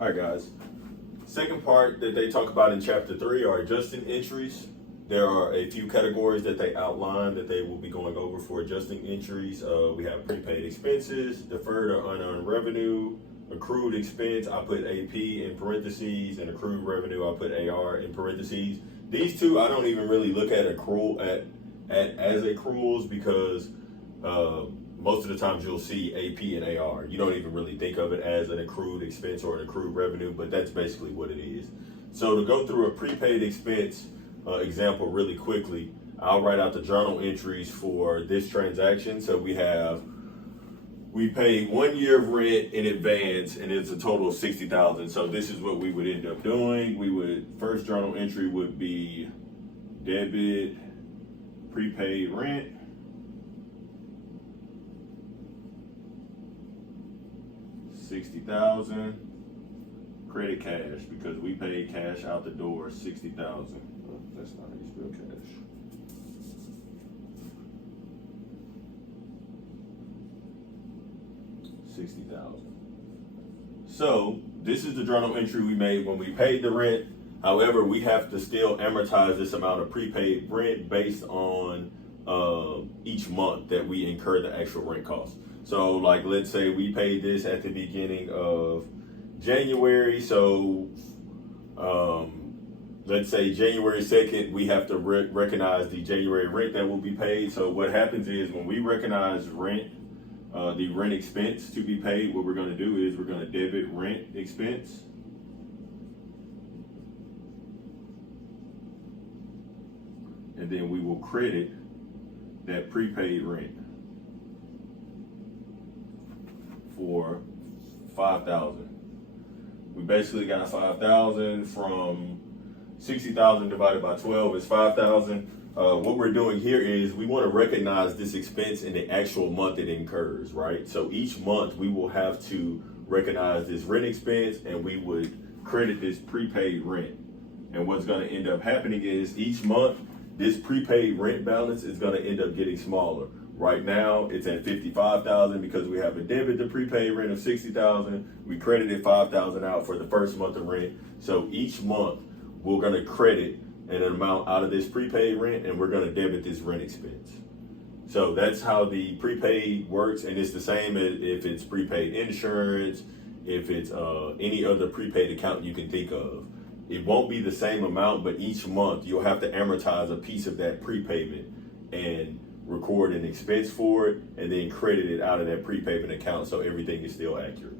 All right, guys. Second part that they talk about in chapter 3 are adjusting entries. There are a few categories that they outline that they will be going over for adjusting entries. We have prepaid expenses, deferred or unearned revenue, accrued expense. I put AP in parentheses, and accrued revenue I put AR in parentheses. These two I don't even really look at accrual as accruals because most of the times you'll see AP and AR. You don't even really think of it as an accrued expense or an accrued revenue, but that's basically what it is. So to go through a prepaid expense example really quickly, I'll write out the journal entries for this transaction. So we pay 1 year of rent in advance, and it's a total of $60,000. So this is what we would end up doing. First journal entry would be debit prepaid rent. $60,000. Credit cash, because we paid cash out the door, $60,000. Oh, that's not how you spell cash. $60,000. So this is the journal entry we made when we paid the rent. However, we have to still amortize this amount of prepaid rent based on each month that we incur the actual rent cost. So like, let's say we paid this at the beginning of January. So let's say January 2nd, we have to recognize the January rent that will be paid. So what happens is when we recognize rent, the rent expense to be paid, what we're going to do is we're going to debit rent expense. And then we will credit that prepaid rent for $5,000. We basically got $5,000 from $60,000 divided by 12 is $5,000. What we're doing here is we want to recognize this expense in the actual month it incurs, right? So each month we will have to recognize this rent expense, and we would credit this prepaid rent. And what's going to end up happening is each month this prepaid rent balance is going to end up getting smaller. Right now, it's at $55,000 because we have a debit the prepaid rent of $60,000. We credited $5,000 out for the first month of rent. So each month, we're going to credit an amount out of this prepaid rent, and we're going to debit this rent expense. So that's how the prepaid works, and it's the same if it's prepaid insurance, if it's any other prepaid account you can think of. It won't be the same amount, but each month you'll have to amortize a piece of that prepayment and record an expense for it, and then credit it out of that prepayment account so everything is still accurate.